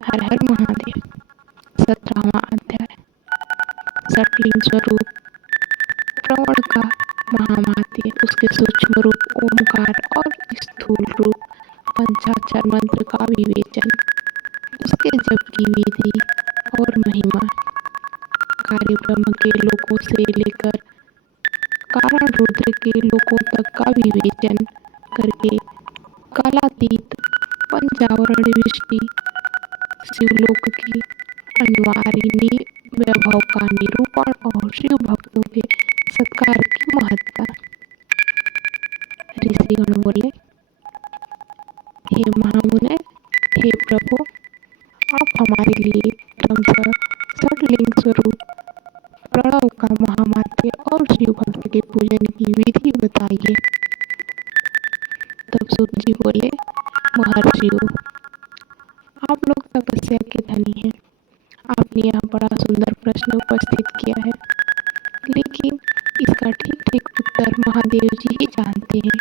हर हर महादेव। 17वां अध्याय। सटलिंग स्वरूप प्रवण का महामात्य, उसके सूक्ष्म रूप ओमकार और स्थूल रूप पंचाक्षर मंत्र का विवेचन, उसके जप की विधि और महिमा, कार्य ब्रह्म के लोकों से लेकर कारण रुद्र के लोकों तक का विवेचन करके कालातीत पंचावरण विष्टि शिवलोक के अनिवार्य वैभव का निरूपण और शिव भक्तों के सत्कार की महत्ता। ऋषिगण बोले, हे महामुने, हे प्रभु, आप हमारे लिए क्रमशः षडलिंग स्वरूप प्रणव का महामात्य और शिव भक्त के पूजन की विधि बताइए। तब सूत जी बोले, महर्षियों, आप लोग तपस्या के धनी हैं। आपने यह बड़ा सुंदर प्रश्न उपस्थित किया है, लेकिन इसका ठीक ठीक उत्तर महादेव जी ही जानते हैं,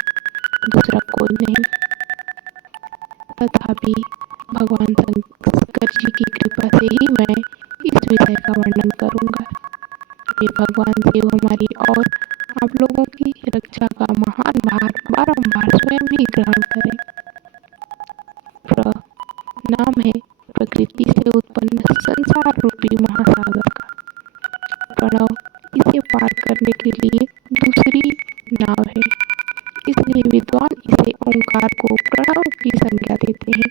दूसरा कोई नहीं। तथापि भगवान शंकर जी की कृपा से ही मैं इस विषय का वर्णन करूंगा। वे भगवान शिव हमारी और आप लोगों की रक्षा का महान भार बारंबार स्वयं ही ग्रहण करें। नाम है प्रकृति से उत्पन्न संसार रूपी महासागर का। प्रणव इसे पार करने के लिए दूसरी नाव है, इसलिए विद्वान इसे ओंकार को प्रणव की संज्ञा देते हैं।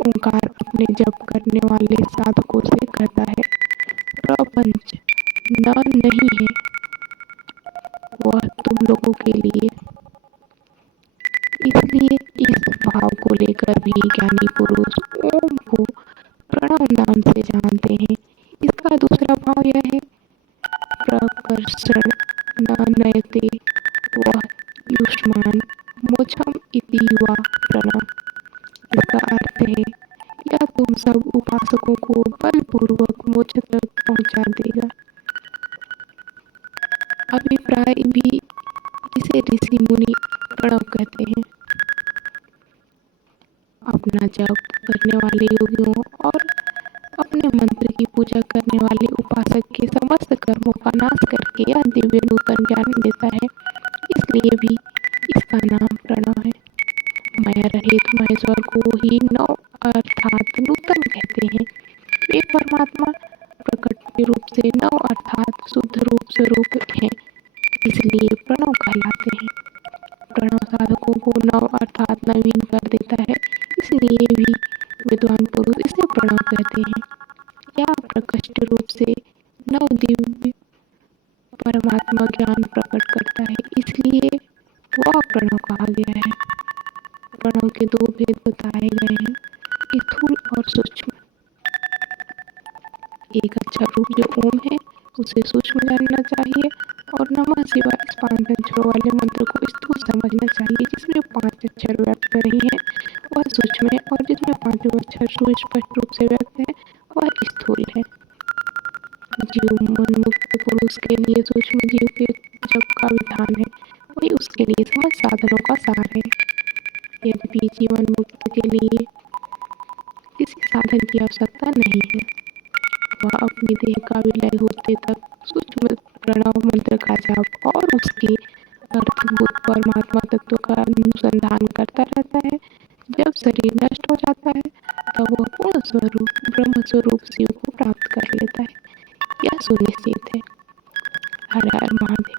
ओंकार अपने जप करने वाले साधकों से कहता है, प्रपंच न नहीं है, वह तुम लोगों के लिए। इसलिए इस भाव को लेकर भी ज्ञानी पुरुष ओम को प्रणव नाम से जानते हैं। इसका दूसरा भाव यह है, प्रकर्षण न नयते वह युष्मान मोक्षम इति वा प्रणव। इसका अर्थ है, यह तुम सब उपासकों को बलपूर्वक मोक्ष तक पहुंचा देगा। अभिप्राय भी इसे ऋषि मुनि प्रणव कहते हैं। अपना जप करने वाले योगियों और अपने मंत्र की पूजा करने वाले उपासक के समस्त कर्मों का नाश करके यह दिव्य नूतन ज्ञान देता है, इसलिए भी इसका नाम प्रणव है। माया रहित महेश्वर को ही नव अर्थात नूतन कहते हैं। वे परमात्मा प्रकट के रूप से नव अर्थात शुद्ध रूप स्वरूप हैं, इसलिए प्रणव कहलाते हैं। प्रणव साधकों को नव अर्थात नवीन कर देता है, इसलिए भी विद्वान पुरुष इसे प्रणव कहते हैं। यह प्रकृष्ट रूप से नव दिव्य परमात्मा ज्ञान प्रकट करता है, इसलिए वह प्रणव कहा गया है। प्रणव के दो भेद बताए गए हैं, स्थूल और सूक्ष्म। एक अक्षर रूप जो ओम है उसे सूक्ष्म जानना चाहिए, और नमः शिवाय इस 5 अक्षरों वाले मंत्र को स्थूल समझना चाहिए। जिसमें 5 अक्षर व्यक्त नहीं है वह सूक्ष्म है, और जिसमें 5 अक्षर सुस्पष्ट रूप से व्यक्त है वह स्थूल है। जीव मन मुक्त पुरुष के लिए सूक्ष्म जीव के जप का विधान है, वही उसके लिए समस्त साधनों का सार है। यद्यपि जीवन मुक्त के लिए किसी साधन की आवश्यकता नहीं है, वह अपनी देह का विलय होते तक सूक्ष्म प्रणव मंत्र का जाप और उसके अर्थभूत परमात्मा तत्व का अनुसंधान करता रहता है। जब शरीर नष्ट हो जाता है तब वह पूर्ण स्वरूप ब्रह्म स्वरूप शिव को प्राप्त कर लेता है, यह सुनिश्चित है। हर हर महादेव।